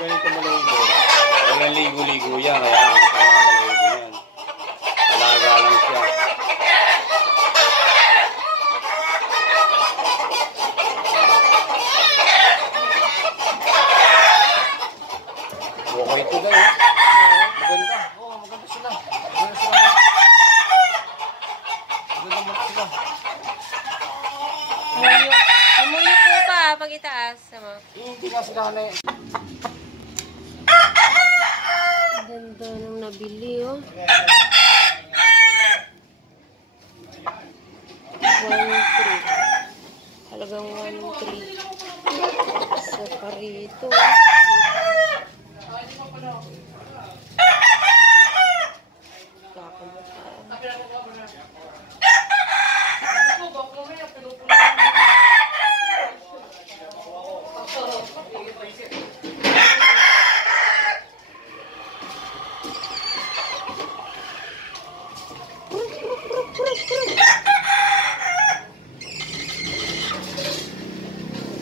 ganito maligo. Walang ligo-ligo yan, kaya ang maligo yan. Alaga lang siya. Okay ito daw. Maganda. Oo, maganda sila. Maganda sila. Maganda mo sila. Umuyo po pa pag itaas. Hindi nga sila na eh. Ganda nung nabili, oh. 1.3. Halagang 1.3. Sa parito.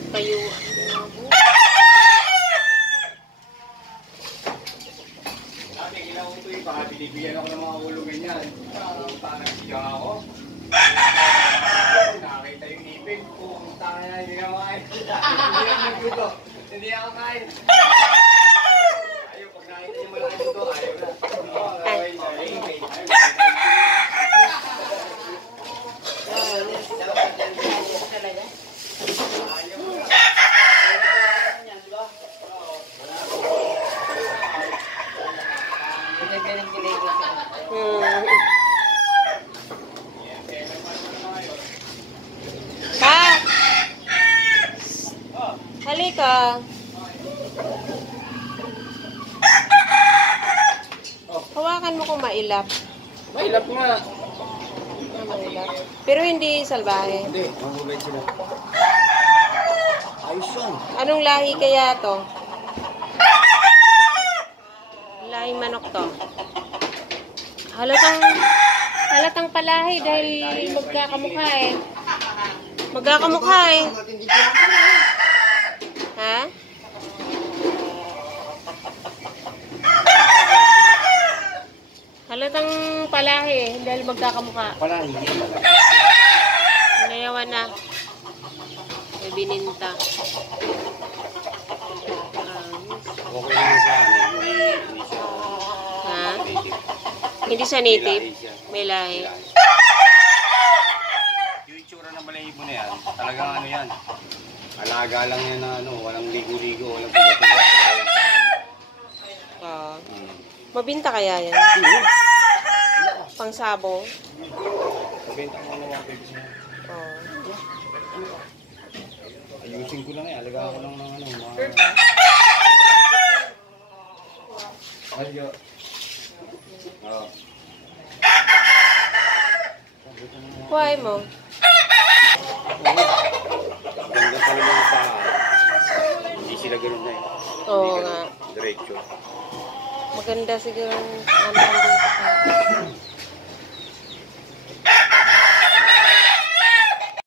Payuan na ako. Dati ginawa ko ito baka binibigyan ako ng mga ulungan yan. Parang siya ako. Nakakita yung ipin. Pumunta ka na, hindi ako kain. Hindi ako nagluto. Hindi ako kain. Ayaw, pag nakita yung malaki dito, ayaw na. Pa! Halika. Hawakan mo kung mailap. Mailap nga. Mailap. Pero hindi salbahe. Hindi, mahulay sila. Ayos yun. Anong lahi kaya to? Lahing manok to. Halatang palahi dahil magkakamukha eh. Magkakamukha eh. Ha? Halatang palahi eh dahil magkakamukha. Wala, hindi pala. Nayawan na. May bininta. Okay naman sa ano, hindi siya Ha? native. Hindi sa native? May lahi. Yung itsura ng balahibo na yan, talagang ano yan. Alaga lang yan na ano, walang ligo-ligo, walang puga-puga. Mabinta kaya yan? Pangsabong? Sabenta ko na mga babies na. Ayusin ko lang eh, alaga ko lang ng ano, mga... Ayun. Oo. Kuhay mo. Ganda pa naman sa... Hindi sila ganun na eh. Oo nga. Diretso. Maganda siguro ang ano din sa